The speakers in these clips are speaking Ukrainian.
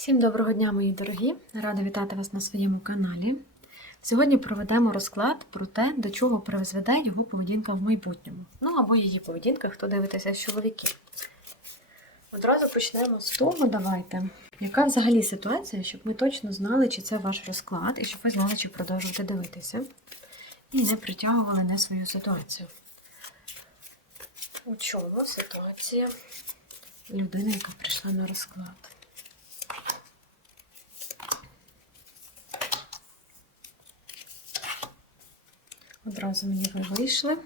Всім доброго дня, мої дорогі! Рада вітати вас на своєму каналі. Сьогодні проведемо розклад про те, до чого призведе його поведінка в майбутньому. Ну або її поведінка, хто дивитеся з чоловіків. Одразу почнемо з того, давайте. Яка взагалі ситуація, щоб ми точно знали, чи це ваш розклад, і щоб ви знали, чи продовжувати дивитися, і не притягували не свою ситуацію. У чому ситуація людини, яка прийшла на розклад? Одразу мені ви вийшли.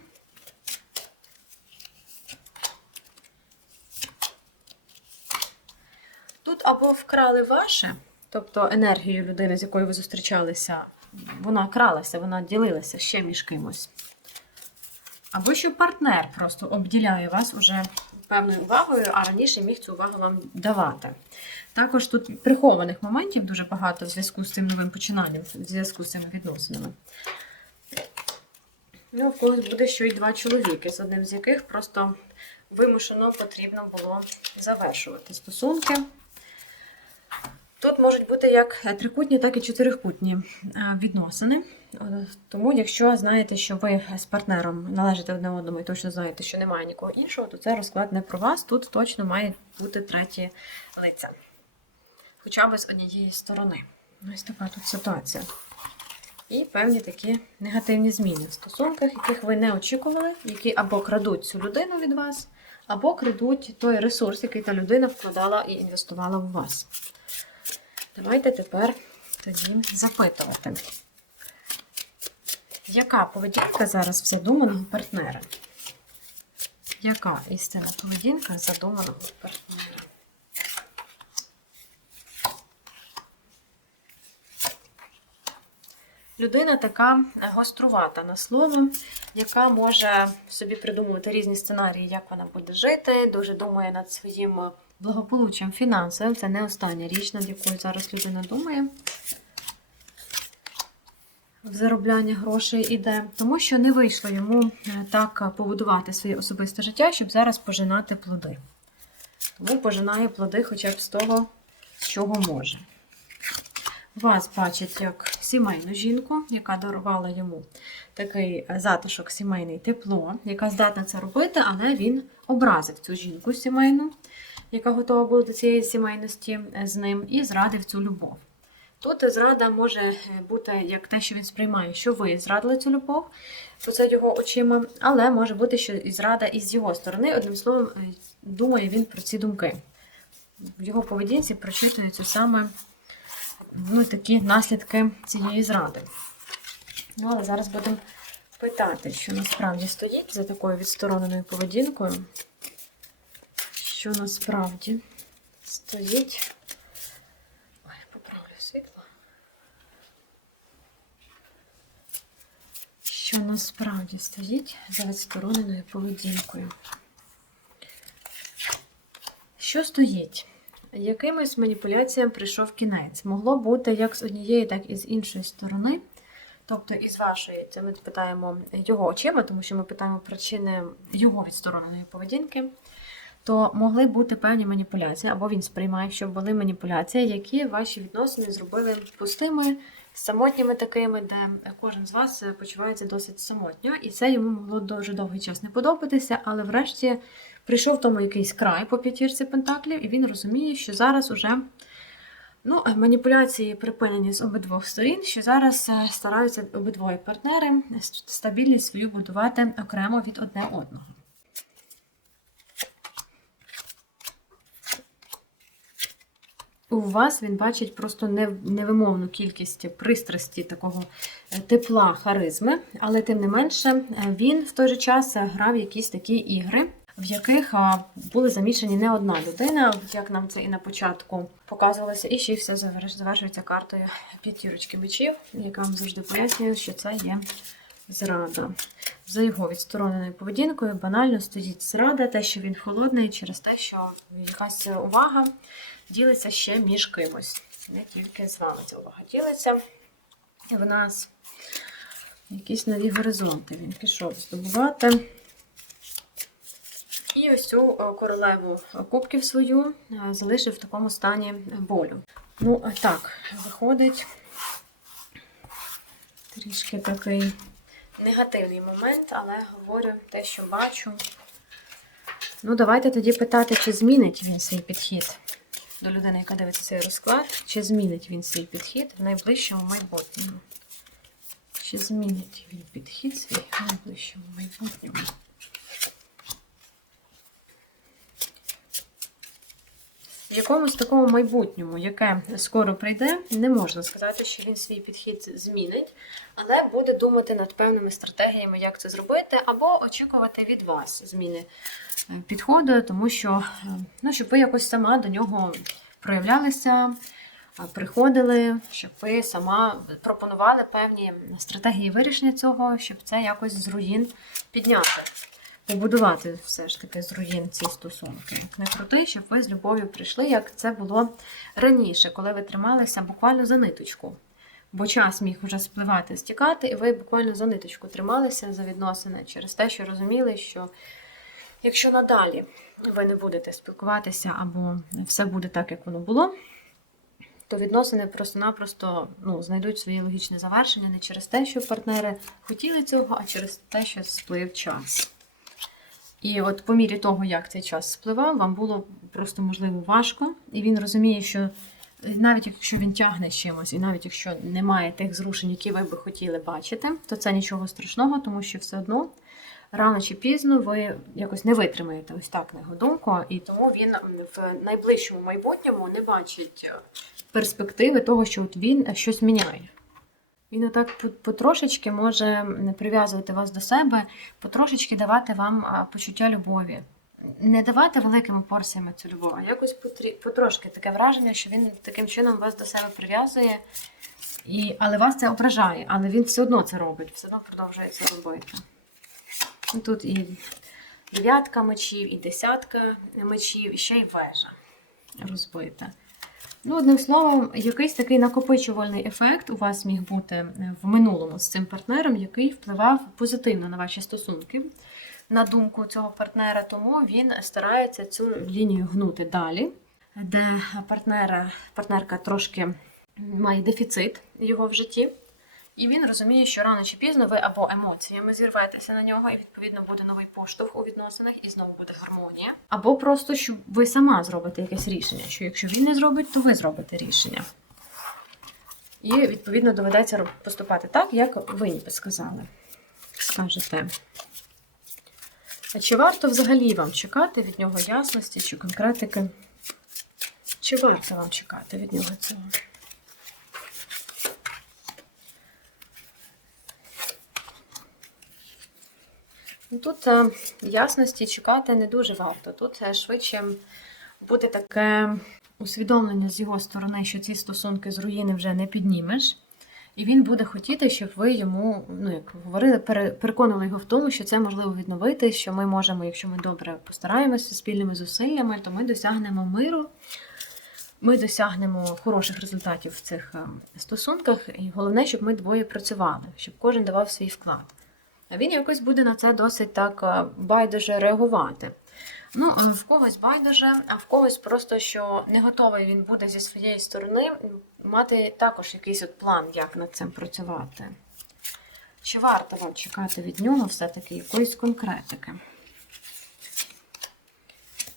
Тут або вкрали ваше, тобто енергію людини, з якою ви зустрічалися, вона кралася, вона ділилася ще між кимось. Або що партнер просто обділяє вас уже певною увагою, а раніше міг цю увагу вам давати. Також тут прихованих моментів дуже багато в зв'язку з цим новим починанням, в зв'язку з цими відносинами. Ну, в когось буде ще й два чоловіки, з одним з яких просто вимушено потрібно було завершувати стосунки. Тут можуть бути як трикутні, так і чотирикутні е, відносини. Е, Тому, якщо знаєте, що ви з партнером належите одне одному і точно знаєте, що немає нікого іншого, то це розклад не про вас. Тут точно має бути треті лиця. Хоча б з однієї сторони. Ось така тут ситуація. І певні такі негативні зміни в стосунках, яких ви не очікували, які або крадуть цю людину від вас, або крадуть той ресурс, який та людина вкладала і інвестувала в вас. Давайте тепер тоді запитувати, яка поведінка зараз в задуманого партнера? Яка істинна поведінка задуманого партнера? Людина така гострувата на слово, яка може собі придумувати різні сценарії, як вона буде жити, дуже думає над своїм благополуччям фінансовим. Це не остання річ, над якою зараз людина думає. В заробляння грошей іде, тому що не вийшло йому е, так побудувати своє особисте життя, щоб зараз пожинати плоди. Тому пожинає плоди хоча б з того, з чого може. Вас бачить як сімейну жінку, яка дарувала йому такий затишок сімейний тепло, яка здатна це робити, але він образив цю жінку сімейну, яка готова була до цієї сімейності з ним, і зрадив цю любов. Тут зрада може бути як те, що він сприймає, що ви зрадили цю любов, бо його очима, але може бути, що і зрада із його сторони, одним словом, думає він про ці думки. В його поведінці прочитується саме ну, такі наслідки цієї зради. Ну, але зараз будемо питати, що насправді стоїть за такою відстороненою поведінкою. Що насправді стоїть. Поправлю світло. Що насправді стоїть за відстороненою поведінкою? Що стоїть? Якимось маніпуляціям прийшов кінець. Могло бути як з однієї, так і з іншої сторони. Тобто, із вашої, це ми питаємо його очима, тому що ми питаємо причини його відстороненої поведінки, то могли бути певні маніпуляції, або він сприймає, що були маніпуляції, які ваші відносини зробили пустими, самотніми такими, де кожен з вас почувається досить самотньо, і це йому могло дуже довгий час не подобатися, але врешті прийшов тому якийсь край по п'ятірці пентаклів, і він розуміє, що зараз уже ну, маніпуляції припинені з обидвох сторін, що зараз е, стараються обидвоє партнери стабільність свою будувати окремо від одне одного. У вас він бачить просто невимовну кількість пристрасті, такого е, тепла, харизми, але тим не менше він в той же час грав якісь такі ігри, в яких були замішані не одна людина, як нам це і на початку показувалося, і ще й все завершується картою п'ятірочки мечів, яка вам завжди пояснює, що це є зрада. За його відстороненою поведінкою банально стоїть зрада, те, що він холодний, через те, що якась увага ділиться ще між кимось. Не тільки з вами ця увага ділиться. І в нас якісь нові горизонти. Він пішов здобувати. І ось цю королеву кубків свою залишив в такому стані болю. Ну, так, виходить трішки такий негативний момент, але говорю те, що бачу. Ну, давайте тоді питати, чи змінить він свій підхід до людини, яка дивиться цей розклад, чи змінить він свій підхід в найближчому майбутньому. Чи змінить він підхід свій в найближчому майбутньому? В якомусь такому майбутньому, яке скоро прийде, не можна сказати, що він свій підхід змінить, але буде думати над певними стратегіями, як це зробити, або очікувати від вас зміни е, підходу, тому що е, ну, щоб ви якось сама до нього проявлялися, е, приходили, щоб ви сама пропонували певні стратегії вирішення цього, щоб це якось з руїн підняти побудувати все ж таки з руїн ці стосунки. Не крути, щоб ви з любов'ю прийшли, як це було раніше, коли ви трималися буквально за ниточку. Бо час міг вже спливати, стікати, і ви буквально за ниточку трималися за відносини через те, що розуміли, що якщо надалі ви не будете спілкуватися або все буде так, як воно було, то відносини просто-напросто ну, знайдуть своє логічне завершення не через те, що партнери хотіли цього, а через те, що сплив час. І от по мірі того, як цей час спливав, вам було просто можливо важко, і він розуміє, що навіть якщо він тягне чимось, і навіть якщо немає тих зрушень, які ви би хотіли бачити, то це нічого страшного, тому що все одно рано чи пізно ви якось не витримаєте ось так на його думку, і тому він в найближчому майбутньому не бачить перспективи того, що от він щось міняє. Він отак потрошечки може прив'язувати вас до себе, потрошечки давати вам почуття любові. Не давати великими порціями цю любов, а якось потрошки таке враження, що він таким чином вас до себе прив'язує, і, але вас це ображає, але він все одно це робить, все одно продовжує це робити. Тут і дев'ятка мечів, і десятка мечів, і ще й вежа розбита. Ну, одним словом, якийсь такий накопичувальний ефект у вас міг бути е, в минулому з цим партнером, який впливав позитивно на ваші стосунки, на думку цього партнера, тому він старається цю лінію гнути далі, де партнера, партнерка трошки має дефіцит його в житті. І він розуміє, що рано чи пізно ви або емоціями зірветеся на нього, і відповідно буде новий поштовх у відносинах, і знову буде гармонія. Або просто що ви сама зробите якесь рішення, що якщо він не зробить, то ви зробите рішення. І відповідно доведеться поступати так, як ви ніби сказали. Скажете. А чи варто взагалі вам чекати від нього ясності чи конкретики? Чи варто вам чекати від нього цього? Тут е, ясності чекати не дуже варто. Тут е, швидше буде таке усвідомлення з його сторони, що ці стосунки з руїни вже не піднімеш. І він буде хотіти, щоб ви йому, ну як говорили, переконали його в тому, що це можливо відновити, що ми можемо, якщо ми добре постараємося спільними зусиллями, то ми досягнемо миру, ми досягнемо хороших результатів в цих е, стосунках. І головне, щоб ми двоє працювали, щоб кожен давав свій вклад. Він якось буде на це досить так е, байдуже реагувати. Ну, в когось байдуже, а в когось просто що не готовий він буде зі своєї сторони мати також якийсь от план, як над цим працювати. Чи варто вам чекати від нього все-таки якоїсь конкретики?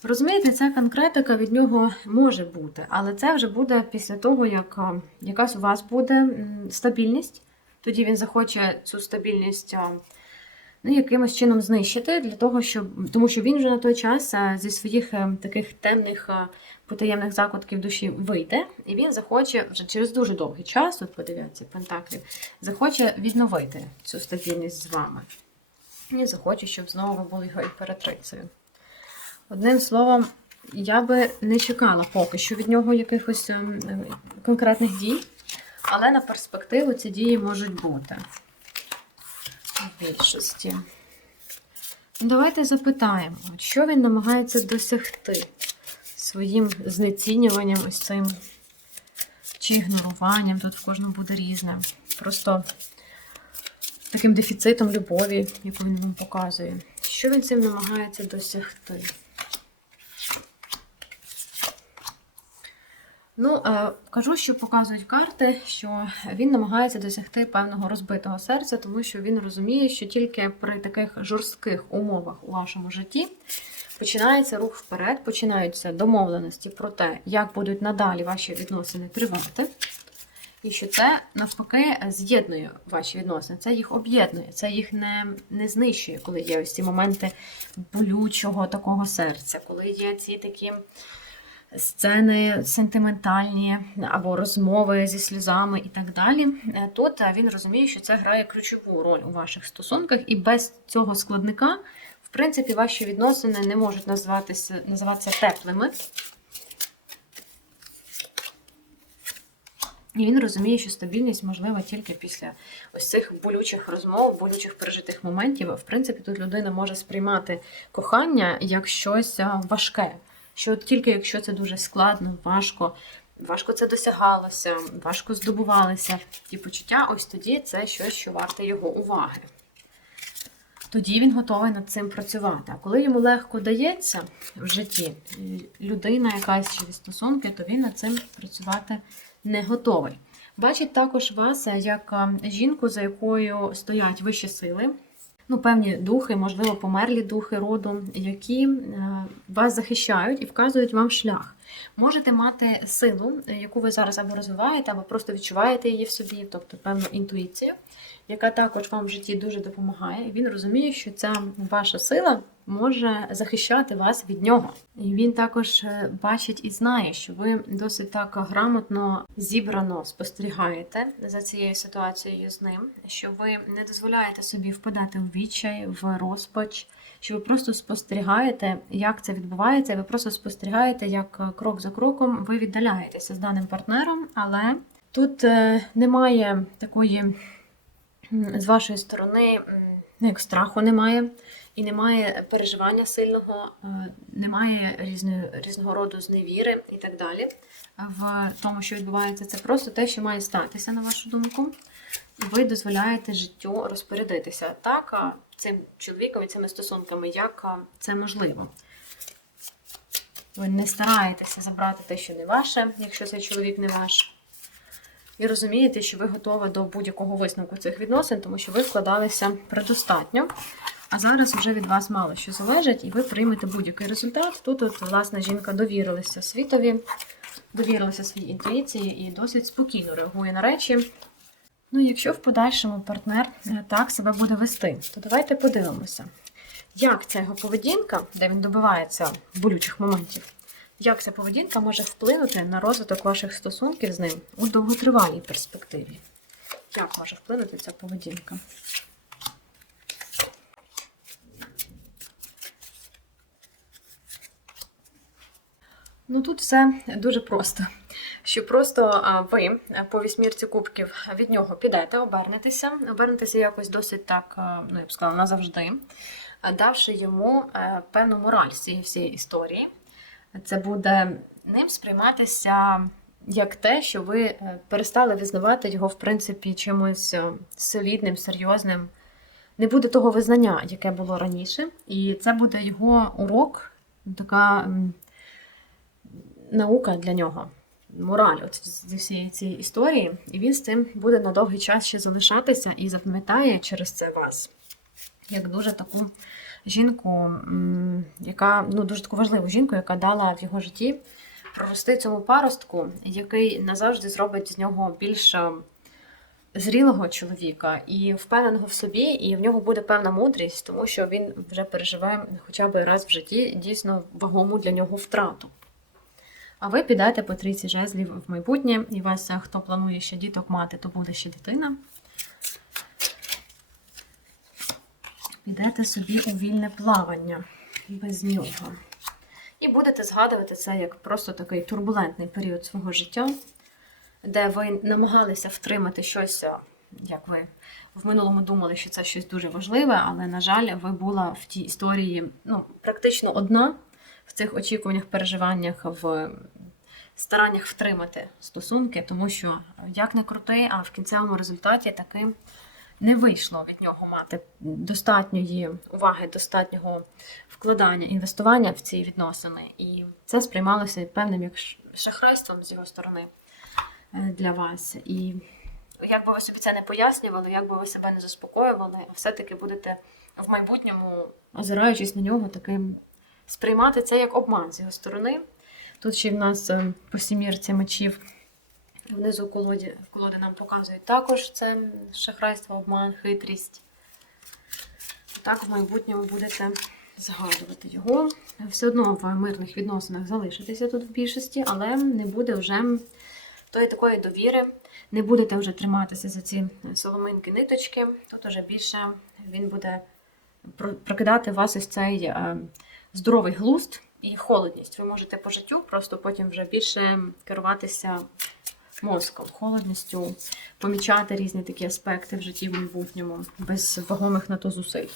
Розумієте, ця конкретика від нього може бути, але це вже буде після того, як якась у вас буде стабільність. Тоді він захоче цю стабільність а, ну, якимось чином знищити, для того, щоб, тому що він вже на той час зі своїх е, таких темних потаємних закутків душі вийде, і він захоче вже через дуже довгий час, от подивіться, Пентаклів, захоче відновити цю стабільність з вами. І захоче, щоб знову ви були його імператрицею. Одним словом, я би не чекала поки що від нього якихось ем, е, конкретних дій, але на перспективу ці дії можуть бути. Більшості. Давайте запитаємо, що він намагається досягти своїм знецінюванням, ось цим чи ігноруванням, тут в кожному буде різне. Просто таким дефіцитом любові, яку він вам показує. Що він цим намагається досягти? Ну, е, кажу, що показують карти, що він намагається досягти певного розбитого серця, тому що він розуміє, що тільки при таких жорстких умовах у вашому житті починається рух вперед, починаються домовленості про те, як будуть надалі ваші відносини тривати. І що це навпаки з'єднує ваші відносини, це їх об'єднує, це їх не, не знищує, коли є ось ці моменти болючого такого серця, коли є ці такі сцени сентиментальні або розмови зі сльозами і так далі. Е, Тут е, він розуміє, що це грає ключову роль у ваших стосунках, і без цього складника, в принципі, ваші відносини не можуть називатися, називатися теплими. І він розуміє, що стабільність можлива тільки після ось цих болючих розмов, болючих пережитих моментів. В принципі, тут людина може сприймати кохання як щось важке. Що от тільки якщо це дуже складно, важко, важко це досягалося, важко здобувалося ті почуття, ось тоді це щось, що варте його уваги. Тоді він готовий над цим працювати. А коли йому легко дається в житті людина, якась чи стосунки, то він над цим працювати не готовий. Бачить також вас як е, жінку, за якою стоять вищі сили, ну, певні духи, можливо, померлі духи роду, які е, вас захищають і вказують вам шлях. Можете мати силу, яку ви зараз або розвиваєте, або просто відчуваєте її в собі, тобто певну інтуїцію, яка також вам в житті дуже допомагає. Він розуміє, що ця ваша сила може захищати вас від нього. І він також е, бачить і знає, що ви досить так грамотно зібрано спостерігаєте за цією ситуацією з ним, що ви не дозволяєте собі впадати в відчай, в розпач. Що ви просто спостерігаєте, як це відбувається, ви просто спостерігаєте, як е, крок за кроком ви віддаляєтеся з даним партнером, але тут е, немає такої з вашої сторони, ну, як страху немає, і немає переживання сильного, е, немає різної, різного роду зневіри і так далі. В тому, що відбувається, це просто те, що має статися, на вашу думку. Ви дозволяєте життю розпорядитися так цим чоловіком і цими стосунками, як це можливо. Ви не стараєтеся забрати те, що не ваше, якщо цей чоловік не ваш. І розумієте, що ви готові до будь-якого висновку цих відносин, тому що ви вкладалися предостатньо. А зараз вже від вас мало що залежить, і ви приймете будь-який результат. Тут, от, власне, жінка довірилася світові, довірилася своїй інтуїції і досить спокійно реагує на речі. Ну, якщо в подальшому партнер е, так себе буде вести, то давайте подивимося, як ця його поведінка, де він добивається болючих моментів, як ця поведінка може вплинути на розвиток ваших стосунків з ним у довготривалій перспективі. Як може вплинути ця поведінка? Ну тут все дуже просто. Що просто ви по вісьмірці кубків від нього підете, обернетеся, обернетеся якось досить так, ну я б сказала, назавжди, давши йому е, певну мораль з цієї всієї історії. Це буде ним сприйматися як те, що ви е, перестали визнавати його, в принципі, чимось е, солідним, серйозним. Не буде того визнання, яке було раніше, і це буде його урок, така наука для нього, мораль от зі всієї цієї історії, і він з цим буде на довгий час ще залишатися і запам'ятає через це вас, як дуже таку жінку, яка ну дуже таку важливу жінку, яка дала в його житті прорости цьому паростку, який назавжди зробить з нього більш е, зрілого чоловіка і впевненого в собі, і в нього буде певна мудрість, тому що він вже переживе хоча б раз в житті дійсно вагому для нього втрату. А ви підете по трійці жезлів в майбутнє, і вас, е, хто планує ще діток мати, то буде ще дитина. Підете собі у вільне плавання без нього. І будете згадувати це як просто такий турбулентний період свого життя, де ви намагалися втримати щось, е, як ви в минулому думали, що це щось дуже важливе, але, на жаль, ви була в тій історії ну, практично одна в цих очікуваннях, переживаннях, в стараннях втримати стосунки, тому що як не крути, а в кінцевому результаті таки не вийшло від нього мати достатньої уваги, достатнього вкладання, інвестування в ці відносини. І це сприймалося певним як шахрайством з його сторони е, для вас. І як би ви собі це не пояснювали, як би ви себе не заспокоювали, все-таки будете в майбутньому, озираючись на нього, таким сприймати це як обман з його сторони. Тут ще в нас е, по сімірці мечів внизу колоді, в колоді нам показують також це шахрайство, обман, хитрість. Так в майбутньому будете згадувати його. Все одно в мирних відносинах залишитеся тут в більшості, але не буде вже тої такої довіри, не будете вже триматися за ці соломинки ниточки. Тут уже більше він буде прокидати вас ось цей е, здоровий глузд і холодність. Ви можете по життю просто потім вже більше керуватися мозком, холодністю, помічати різні такі аспекти в житті в майбутньому, без вагомих на то зусиль.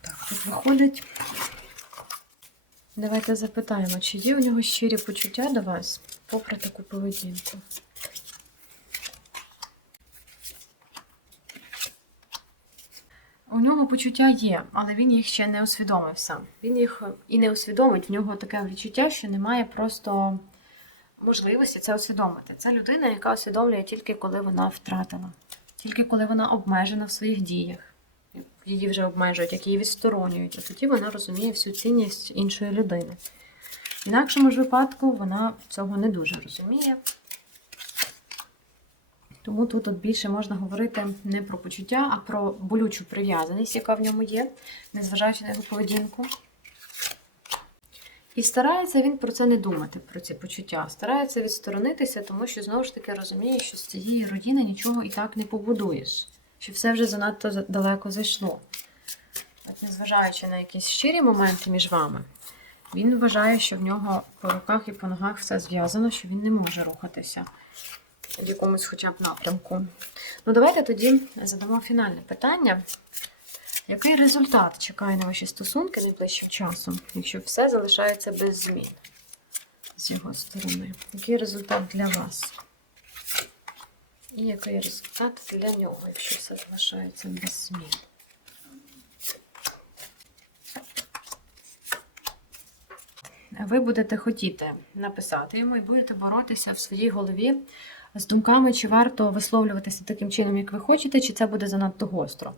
Так, тут виходить. Давайте запитаємо, чи є у нього щирі почуття до вас, попри таку поведінку. У нього почуття є, але він їх ще не усвідомив сам. Він їх і не усвідомить. В нього таке відчуття, що немає просто можливості це усвідомити. Це людина, яка усвідомлює тільки коли вона втратила, тільки коли вона обмежена в своїх діях. Її вже обмежують, як її відсторонюють, а тоді вона розуміє всю цінність іншої людини. В інакшому ж випадку вона цього не дуже розуміє. Тому тут от більше можна говорити не про почуття, а про болючу прив'язаність, яка в ньому є, незважаючи на його поведінку. І старається він про це не думати, про ці почуття. Старається відсторонитися, тому що знову ж таки розуміє, що з цієї родини нічого і так не побудуєш, що все вже занадто далеко зайшло. От незважаючи на якісь щирі моменти між вами, він вважає, що в нього по руках і по ногах все зв'язано, що він не може рухатися в якомусь хоча б напрямку. Ну, давайте тоді задамо фінальне питання. Який результат чекає на ваші стосунки найближчим часом, якщо все залишається без змін з його сторони? Який результат для вас? І який результат для нього, якщо все залишається без змін? Ви будете хотіти написати йому і будете боротися в своїй голові з думками, чи варто висловлюватися таким чином, як ви хочете, чи це буде занадто гостро.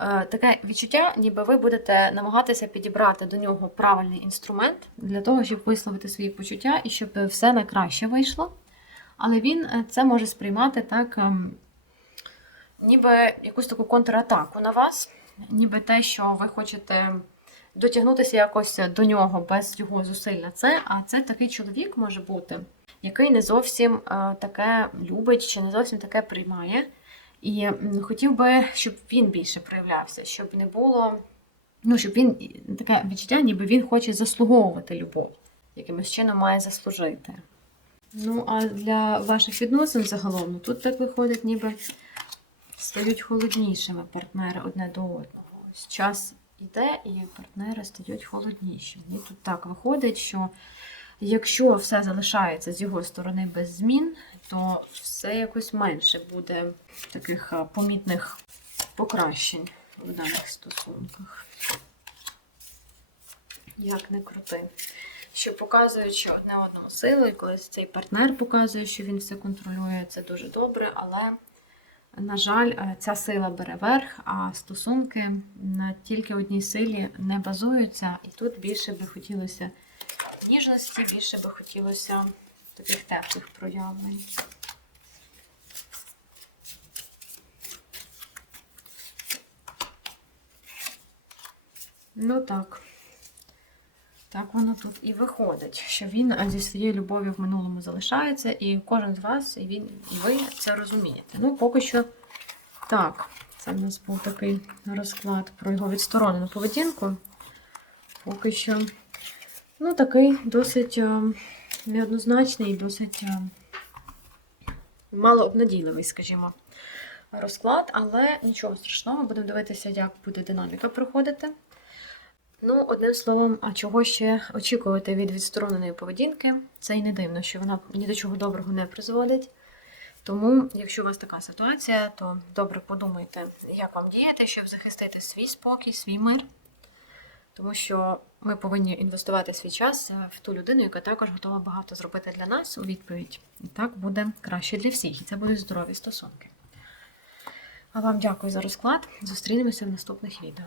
Е, Таке відчуття, ніби ви будете намагатися підібрати до нього правильний інструмент для того, щоб висловити свої почуття і щоб все найкраще вийшло. Але він е, це може сприймати так, ем, ніби якусь таку контратаку на вас, ніби те, що ви хочете дотягнутися якось до нього без його зусиль на це. А це такий чоловік може бути, який не зовсім е, таке любить чи не зовсім таке приймає. І хотів би, щоб він більше проявлявся, щоб не було. Ну, щоб він таке відчуття, ніби він хоче заслуговувати любов, якимось чином має заслужити. Ну, а для ваших відносин загалом, ну тут так виходить, ніби стають холоднішими партнери одне до одного. Ось час іде, і партнери стають холоднішими. І тут так виходить, що якщо все залишається з його сторони без змін, то все якось менше буде таких помітних покращень в даних стосунках. Як не крути. Що показуючи одне одному силу, і коли цей партнер показує, що він все контролює, це дуже добре, але, на жаль, е, ця сила бере верх, а стосунки на тільки одній силі не базуються, і тут більше би хотілося ніжності, більше би хотілося таких теплих проявлень. Ну так. Так воно тут і виходить, що він зі своєю любов'ю в минулому залишається, і кожен з вас, і він, і ви це розумієте. Ну, поки що так. Це в нас був такий розклад про його відсторонену поведінку. Поки що, ну, такий досить е, неоднозначний, досить е, малообнадійливий, скажімо, розклад, але нічого страшного, будемо дивитися, як буде динаміка проходити. Ну, одним словом, а чого ще очікувати від відстороненої поведінки? Це й не дивно, що вона ні до чого доброго не призводить. Тому, якщо у вас така ситуація, то добре подумайте, як вам діяти, щоб захистити свій спокій, свій мир. Тому що ми повинні інвестувати свій час е, в ту людину, яка також готова багато зробити для нас у відповідь. І так буде краще для всіх, і це будуть здорові стосунки. А вам дякую за розклад. Зустрінемося в наступних відео.